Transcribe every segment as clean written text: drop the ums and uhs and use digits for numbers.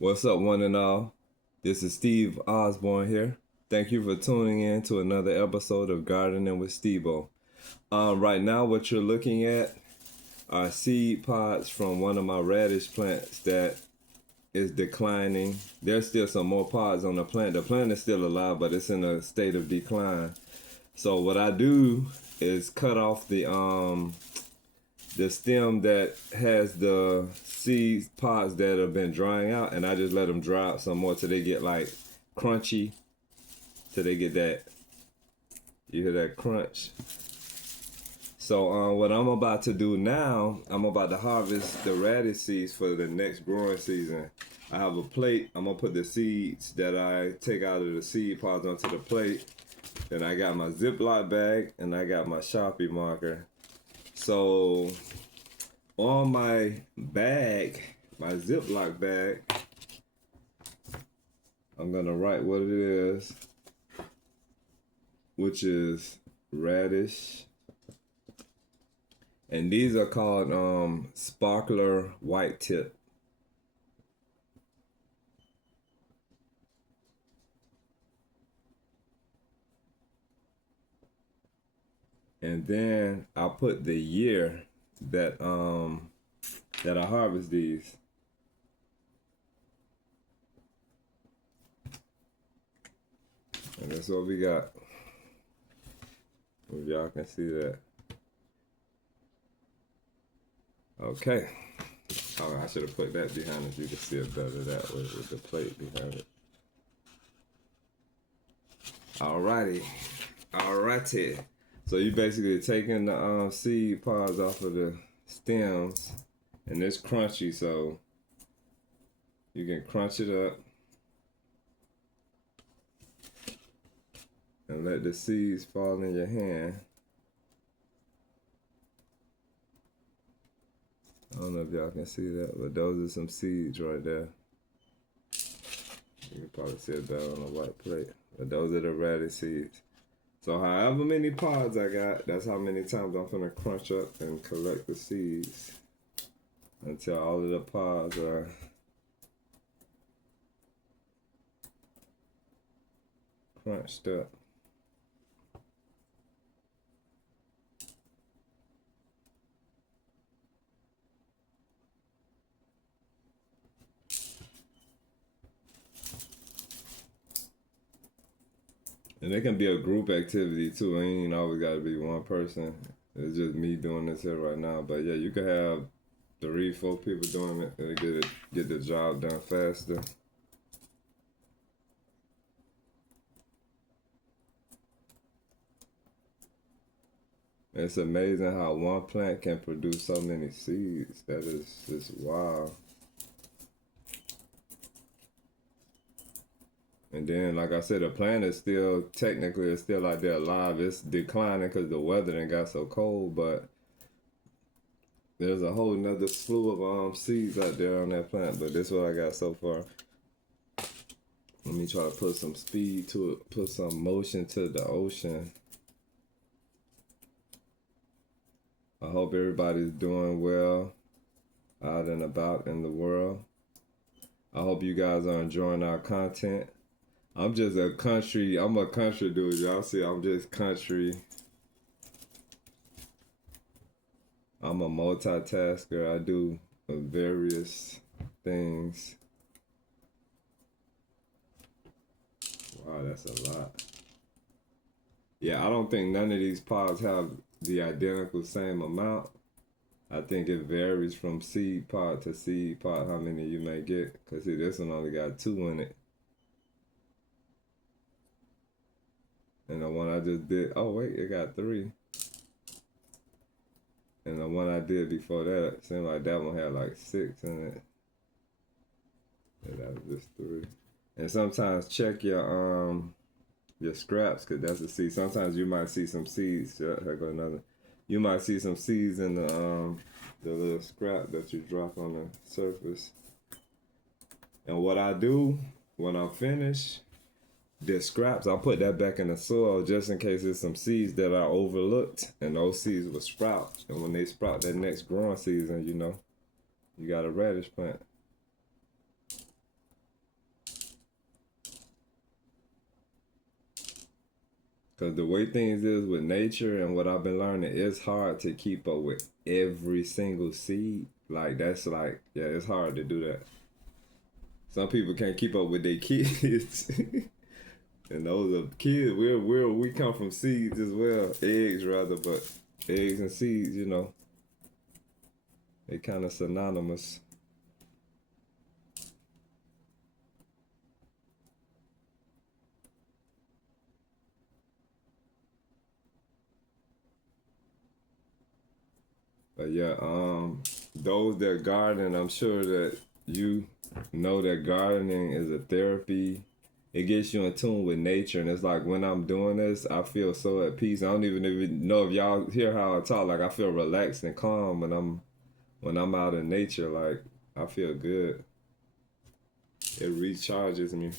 What's up, one and all? This is Steve Osborne here. Thank you for tuning in to another episode of Gardening with Steebo. Right now, what you're looking at are seed pods from one of my radish plants that is declining. There's still some more pods on the plant. The plant is still alive, but it's in a state of decline. So what I do is cut off the stem that has the seed pods that have been drying out, and I just let them dry out some more till they get like crunchy, till they get that, you hear that crunch. So what I'm about to do now, I'm about to harvest the radish seeds for the next growing season. I have a plate. I'm gonna put the seeds that I take out of the seed pods onto the plate. Then I got my Ziploc bag and I got my Sharpie marker. So on my bag, my Ziploc bag, I'm gonna write what it is, which is radish. And these are called sparkler white tip. And then I'll put the year that I harvest these. And that's what we got. If y'all can see that. Okay. Oh, I should have put that behind it. You can see it better that way with the plate behind it. Alrighty. Alrighty. So you basically taking the seed pods off of the stems, and it's crunchy, so you can crunch it up and let the seeds fall in your hand. I don't know if y'all can see that, but those are some seeds right there. You can probably see it better on a white plate, but those are the radish seeds. So however many pods I got, that's how many times I'm gonna crunch up and collect the seeds until all of the pods are crunched up. And it can be a group activity too. It ain't always got to be one person. It's just me doing this here right now. But yeah, you can have 3, 4 people doing it and get the job done faster. It's amazing how one plant can produce so many seeds. That is just wild. And then, like I said, the plant is still, technically, it's still out there alive. It's declining because the weather done got so cold, but there's a whole nother slew of seeds out there on that plant. But this is what I got so far. Let me try to put some speed to it, put some motion to the ocean. I hope everybody's doing well out and about in the world. I hope you guys are enjoying our content. I'm a country dude. Y'all see, I'm just country. I'm a multitasker. I do various things. Wow, that's a lot. Yeah, I don't think none of these pods have the identical same amount. I think it varies from seed pod to seed pod how many you may get. Because see, this one only got 2 in it. And the one I just did, oh wait, it got 3. And the one I did before that, seemed like that one had like 6 in it. And that was just 3. And sometimes check your scraps, cause that's the seed. Sometimes you might see some seeds. Yeah, there go another. You might see some seeds in the little scrap that you drop on the surface. And what I do when I'm finished, the scraps, I'll put that back in the soil just in case there's some seeds that I overlooked, and those seeds will sprout. And when they sprout that next growing season, you know, you got a radish plant. Because the way things is with nature and what I've been learning, it's hard to keep up with every single seed. Like, that's like, yeah, it's hard to do that. Some people can't keep up with their kids. And those are kids. We come from seeds as well. Eggs, rather, but eggs and seeds, you know, they kind of synonymous. But yeah, those that garden, I'm sure that you know that gardening is a therapy. It gets you in tune with nature, and it's like when I'm doing this, I feel so at peace. I don't even know if y'all hear how I talk. Like, I feel relaxed and calm when I'm out in nature. Like, I feel good. It recharges me.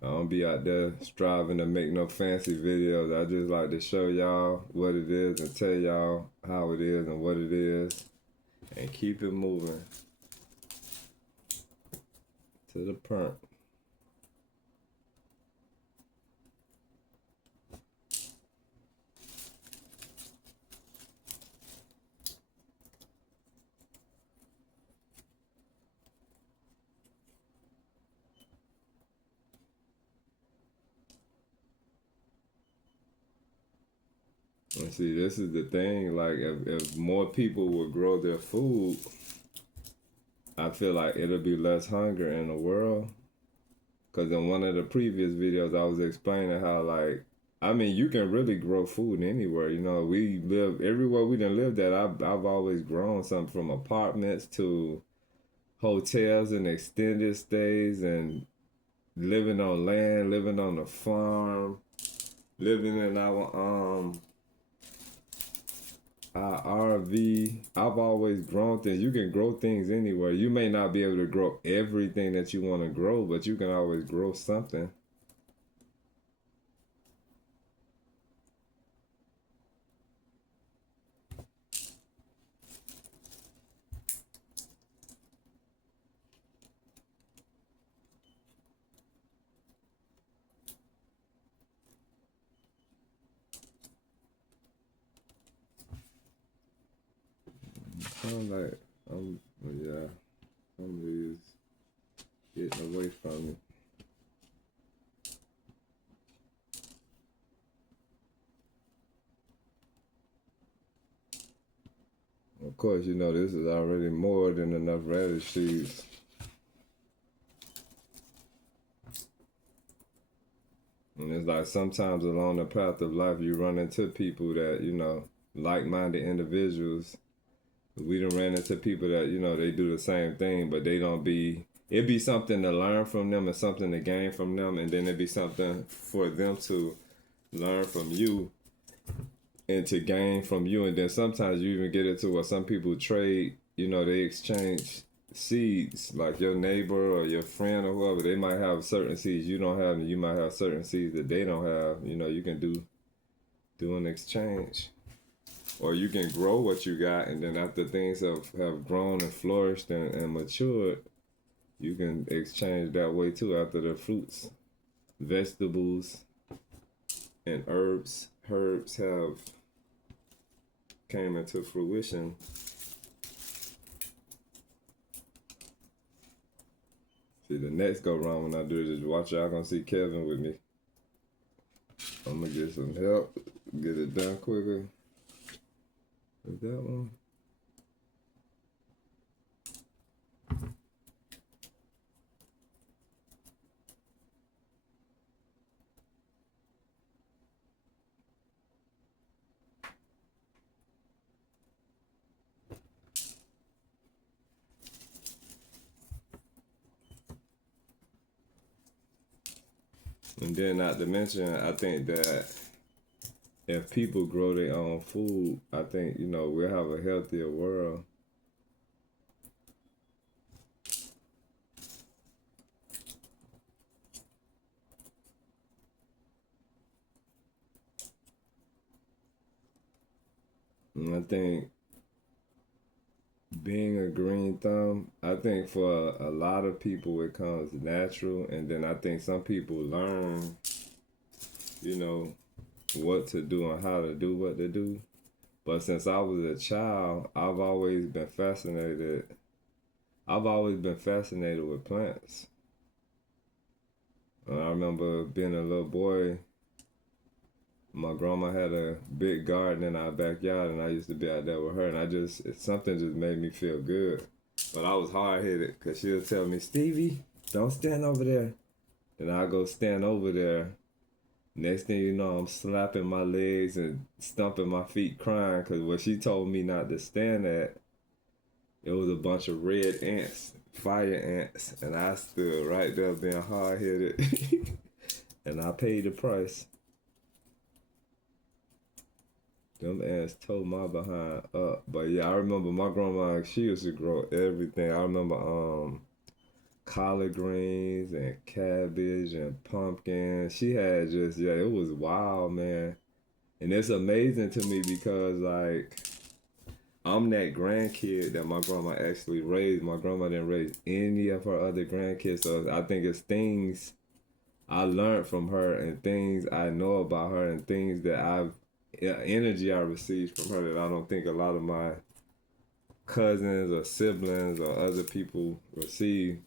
I don't be out there striving to make no fancy videos. I just like to show y'all what it is and tell y'all how it is and what it is and keep it moving to the point. And see, this is the thing, like if more people would grow their food, I feel like it'll be less hunger in the world. Because in one of the previous videos, I was explaining how, like, I mean, you can really grow food anywhere. You know, we live everywhere we done lived at. I've always grown something from apartments to hotels and extended stays and living on land, living on the farm, living in our RV. I've always grown things. You can grow things anywhere. You may not be able to grow everything that you want to grow, but you can always grow something. I'm like, yeah, some of these getting away from me. Of course, you know, this is already more than enough radish seeds. And it's like sometimes along the path of life, you run into people that, you know, like-minded individuals. We done ran into people that, you know, they do the same thing, but they don't be, it'd be something to learn from them and something to gain from them, and then it'd be something for them to learn from you and to gain from you. And then sometimes you even get it to where some people trade, you know, they exchange seeds, like your neighbor or your friend or whoever. They might have certain seeds you don't have, and you might have certain seeds that they don't have. You know, you can do an exchange. Or you can grow what you got, and then after things have grown and flourished and matured, you can exchange that way too after the fruits, vegetables, and herbs have came into fruition. See, the next go round when I do this, watch y'all gonna see Kevin with me. I'm gonna get some help, get it done quicker. Is that one? And then not to mention, I think that if people grow their own food, I think, you know, we'll have a healthier world. And I think being a green thumb, I think for a lot of people it comes natural, and then I think some people learn, you know, what to do and how to do what to do. But since I was a child, I've always been fascinated. I've always been fascinated with plants. And I remember being a little boy, my grandma had a big garden in our backyard, and I used to be out there with her, and something just made me feel good. But I was hard headed because she'll tell me, Stevie, don't stand over there. And I go stand over there. Next thing you know, I'm slapping my legs and stomping my feet crying because what she told me not to stand at, it was a bunch of red ants, fire ants, and I stood right there being hard headed. And I paid the price. Them ants tore my behind up. But yeah, I remember my grandma, she used to grow everything. I remember collard greens and cabbage and pumpkin. She had just, yeah, it was wild, man. And it's amazing to me because, like, I'm that grandkid that my grandma actually raised. My grandma didn't raise any of her other grandkids. So I think it's things I learned from her and things I know about her and things that energy I received from her that I don't think a lot of my cousins or siblings or other people receive.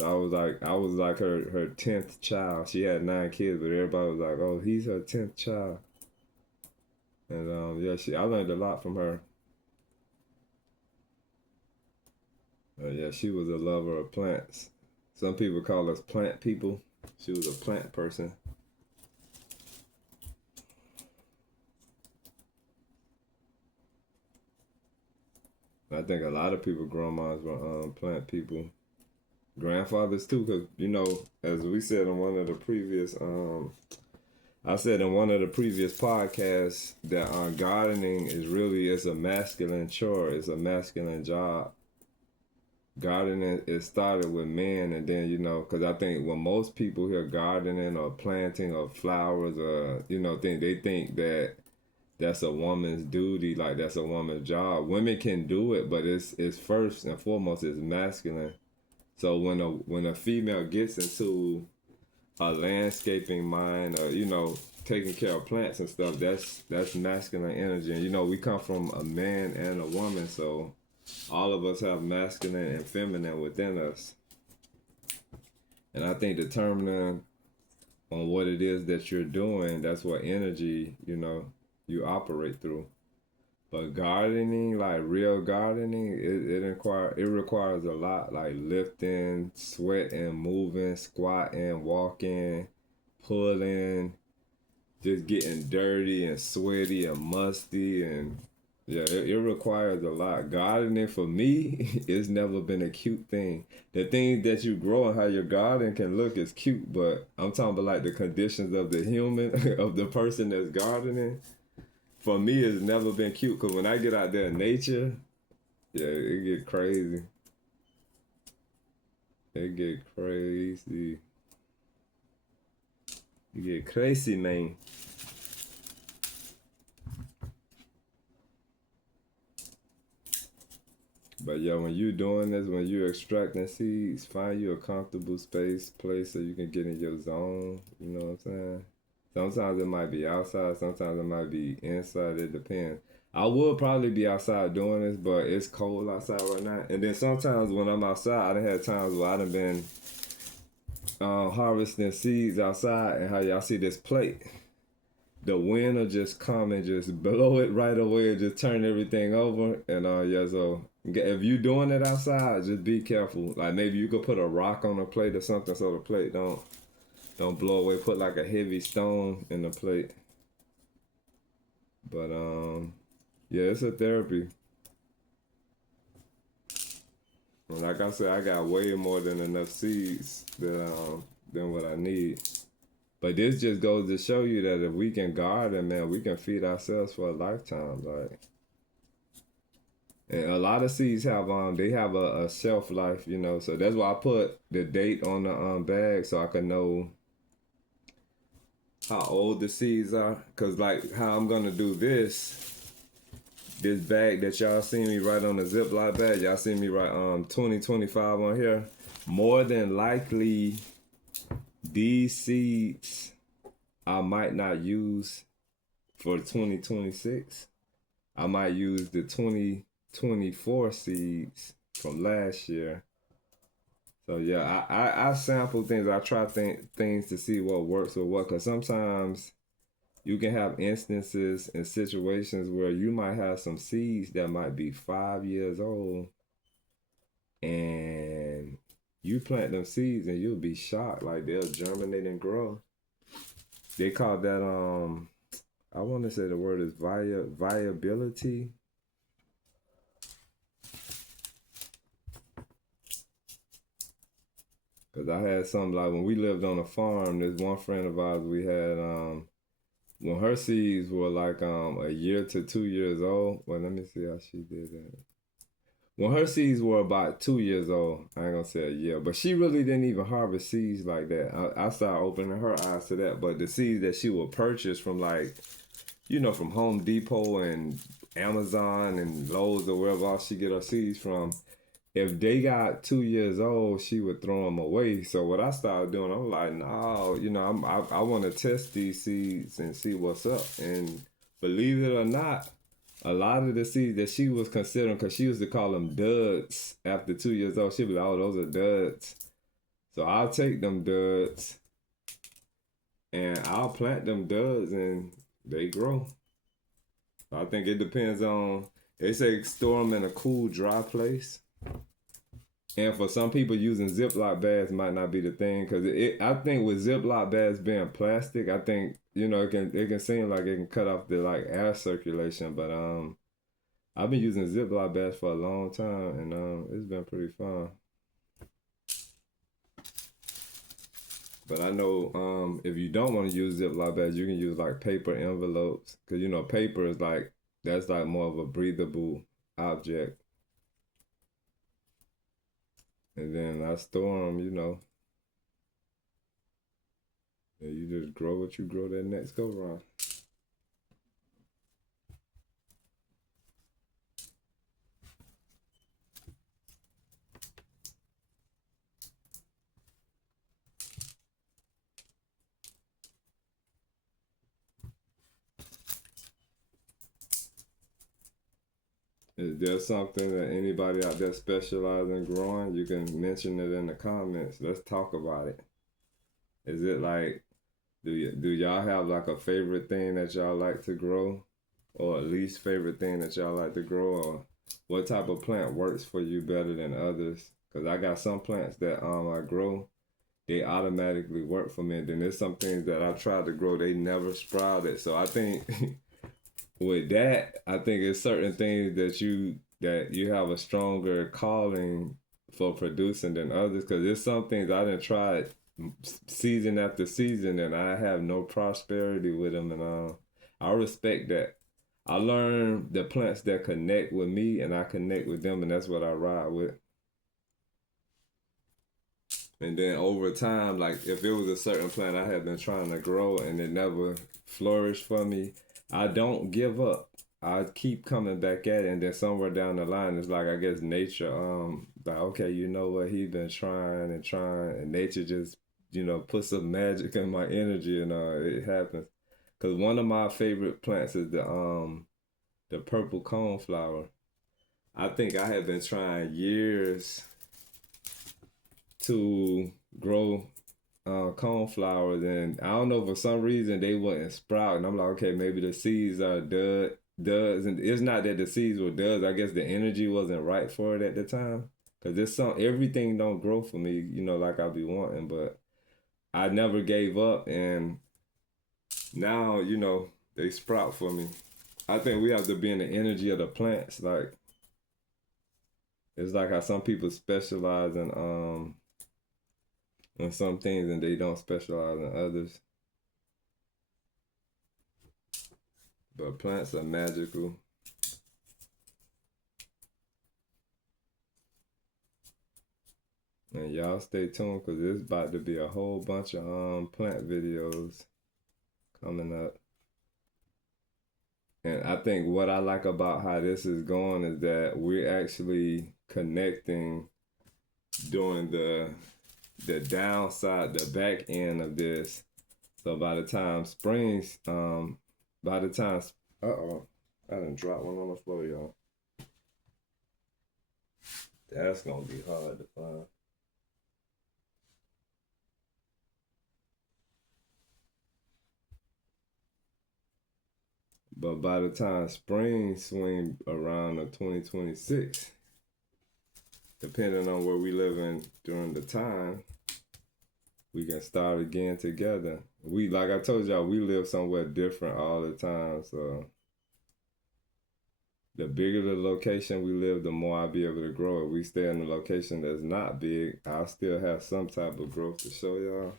I was like her 10th child. She had 9 kids, but everybody was like, "Oh, he's her 10th child." And yeah, I learned a lot from her. Yeah, she was a lover of plants. Some people call us plant people. She was a plant person. I think a lot of people, grandmas were plant people. Grandfathers too, because, you know, as we said in one of the previous, I said in one of the previous podcasts that gardening it's a masculine chore. It's a masculine job. Gardening, it started with men, and then, you know, because I think when most people hear gardening or planting or flowers or, you know, they think that that's a woman's duty, like that's a woman's job. Women can do it, but it's first and foremost, it's masculine. So when a female gets into a landscaping mind, or, you know, taking care of plants and stuff, that's masculine energy. And, you know, we come from a man and a woman, so all of us have masculine and feminine within us. And I think determining on what it is that you're doing, that's what energy, you know, you operate through. But gardening, like real gardening, it requires a lot, like lifting, sweating, moving, squatting, walking, pulling, just getting dirty and sweaty and musty, and yeah, it requires a lot. Gardening for me, it's never been a cute thing. The things that you grow and how your garden can look is cute, but I'm talking about like the conditions of the human, of the person that's gardening. For me, it's never been cute, because when I get out there in nature, yeah, it get crazy. It get crazy. You get crazy, man. But yeah, when you doing this, when you're extracting seeds, find you a comfortable place so you can get in your zone. You know what I'm saying? Sometimes it might be outside, sometimes it might be inside. It depends. I would probably be outside doing this, but it's cold outside right now. And then sometimes when I'm outside, I done had times where I done been harvesting seeds outside, and how y'all see this plate. The wind will just come and just blow it right away and just turn everything over. And yeah, so if you doing it outside, just be careful. Like maybe you could put a rock on the plate or something so the plate don't blow away. Put like a heavy stone in the plate. But yeah, it's a therapy. And like I said, I got way more than enough seeds than what I need. But this just goes to show you that if we can garden, man, we can feed ourselves for a lifetime. Like, and a lot of seeds have they have a shelf life, you know. So that's why I put the date on the bag so I can know how old the seeds are. Cause like how I'm gonna do this, this bag that y'all see me write on the Ziploc bag, y'all see me write 2025 on here. More than likely, these seeds I might not use for 2026. I might use the 2024 seeds from last year. So yeah, I sample things. I try things to see what works or what, because sometimes you can have instances and situations where you might have some seeds that might be 5 years old, and you plant them seeds and you'll be shocked, like they'll germinate and grow. They call that I want to say the word is viability. Cause I had something like when we lived on a farm, there's one friend of ours we had when her seeds were like a year to 2 years old. Well, let me see how she did that. When her seeds were about 2 years old, I ain't gonna say a year, but she really didn't even harvest seeds like that. I started opening her eyes to that. But the seeds that she would purchase from, like, you know, from Home Depot and Amazon and Lowe's or wherever else she get her seeds from, if they got 2 years old, she would throw them away. So what I started doing, I'm like, no, you know, I want to test these seeds and see what's up. And believe it or not, a lot of the seeds that she was considering, because she used to call them duds after 2 years old, she'd be like, oh, those are duds. So I'll take them duds and I'll plant them duds and they grow. So I think it depends on, they say store them in a cool, dry place. And for some people, using Ziploc bags might not be the thing, because I think with Ziploc bags being plastic, I think, you know, it can seem like it can cut off the like air circulation. But I've been using Ziploc bags for a long time, and it's been pretty fun. But I know if you don't want to use Ziploc bags, you can use like paper envelopes, because you know paper is like, that's like more of a breathable object. And then I store them, you know. And you just grow what you grow that next go round. Is there something that anybody out there specializes in growing? You can mention it in the comments. Let's talk about it. Is it like, do y'all have like a favorite thing that y'all like to grow, or at least favorite thing that y'all like to grow, or what type of plant works for you better than others? Because I got some plants that I grow, they automatically work for me. And then there's some things that I tried to grow, they never sprouted. So I think with that, I think it's certain things that you have a stronger calling for producing than others. Because there's some things I done tried season after season and I have no prosperity with them, and I respect that. I learned the plants that connect with me and I connect with them, and that's what I ride with. And then over time, like if it was a certain plant I had been trying to grow and it never flourished for me, I don't give up. I keep coming back at it, and then somewhere down the line, it's like, I guess nature, like, okay, you know what, he's been trying and trying, and nature just, you know, puts some magic in my energy, and it happens. Cause one of my favorite plants is the purple coneflower. I think I had been trying years to grow coneflowers, and I don't know, for some reason they wouldn't sprout, and I'm like, okay, maybe the seeds are duds, and it's not that the seeds were duds. I guess the energy wasn't right for it at the time, because everything don't grow for me, you know, like I be wanting. But I never gave up, and now, you know, they sprout for me. I think we have to be in the energy of the plants. Like, it's like how some people specialize in some things and they don't specialize in others. But plants are magical. And y'all stay tuned, because there's about to be a whole bunch of plant videos coming up. And I think what I like about how this is going is that we're actually connecting during the downside, the back end of this. So by the time springs, by the time, I done dropped one on the floor, y'all. That's gonna be hard to find. But by the time spring swing around the 2026, depending on where we live in during the time, we can start again together. We, like I told y'all, we live somewhere different all the time. So the bigger the location we live, the more I'll be able to grow. If we stay in a location that's not big, I'll still have some type of growth to show y'all.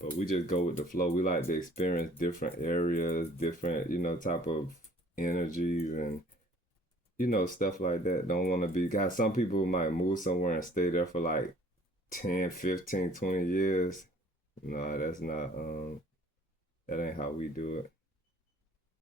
But we just go with the flow. We like to experience different areas, different, type of energies and, stuff like that. Don't want to be, guys, some people might move somewhere and stay there for like 10, 15, 20 years. No, that's not, that ain't how we do it.